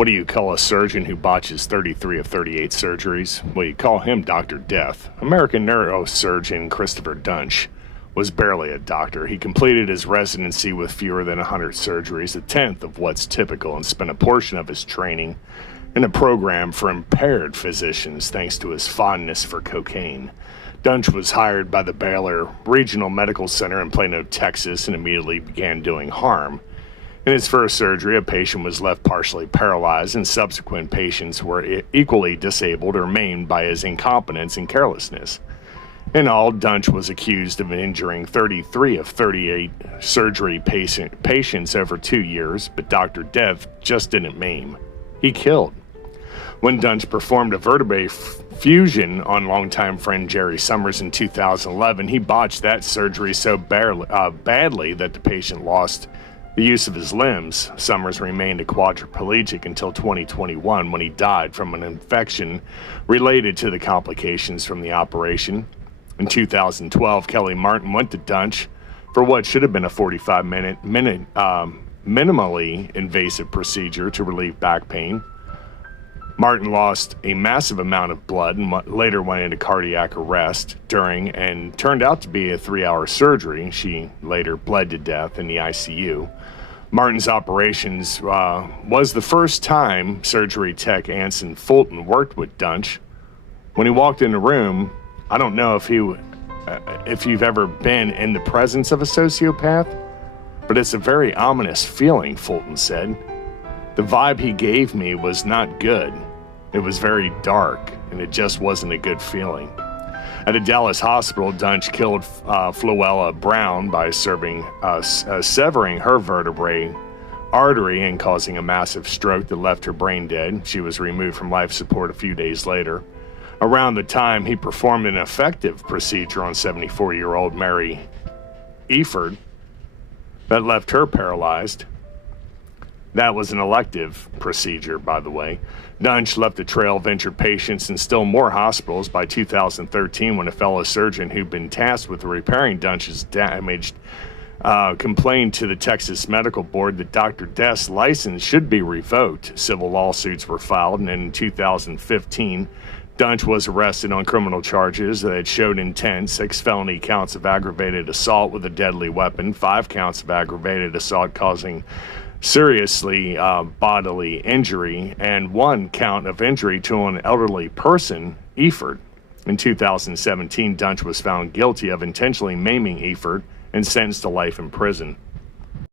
What do you call a surgeon who botches 33 of 38 surgeries? Well, you call him Dr. Death. American neurosurgeon Christopher Duntsch was barely a doctor. He completed his residency with fewer than 100 surgeries, a tenth of what's typical, and spent a portion of his training in a program for impaired physicians thanks to his fondness for cocaine. Duntsch was hired by the Baylor Regional Medical Center in Plano, Texas, and immediately began doing harm. In his first surgery, a patient was left partially paralyzed, and subsequent patients were equally disabled or maimed by his incompetence and carelessness. In all, Duntsch was accused of injuring 33 of 38 surgery patients over 2 years, but Dr. Death just didn't maim. He killed. When Duntsch performed a vertebrae fusion on longtime friend Jerry Summers in 2011, he botched that surgery so badly that the patient lost the use of his limbs. Summers remained a quadriplegic until 2021 when he died from an infection related to the complications from the operation. In 2012, Kelly Martin went to Duntsch for what should have been a 45-minute minimally invasive procedure to relieve back pain. Martin lost a massive amount of blood and later went into cardiac arrest during and turned out to be a 3-hour surgery. She later bled to death in the ICU. Martin's operations was the first time surgery tech Anson Fulton worked with Duntsch. When he walked in the room, I don't know if you've ever been in the presence of a sociopath, but it's a very ominous feeling, Fulton said. The vibe he gave me was not good. It was very dark, and it just wasn't a good feeling. At a Dallas hospital, Duntsch killed Floella Brown by severing her vertebrae artery and causing a massive stroke that left her brain dead. She was removed from life support a few days later. Around the time he performed an effective procedure on 74-year-old Mary Eford that left her paralyzed. That was an elective procedure, by the way. Duntsch left a trail of injured patients in still more hospitals by 2013 when a fellow surgeon who'd been tasked with repairing Duntsch's damage complained to the Texas Medical Board that Dr. Death's license should be revoked. Civil lawsuits were filed, and in 2015, Duntsch was arrested on criminal charges that showed intent: 6 felony counts of aggravated assault with a deadly weapon, 5 counts of aggravated assault causing seriously bodily injury, and 1 count of injury to an elderly person, Eford. In 2017, Duntsch was found guilty of intentionally maiming Eford and sentenced to life in prison.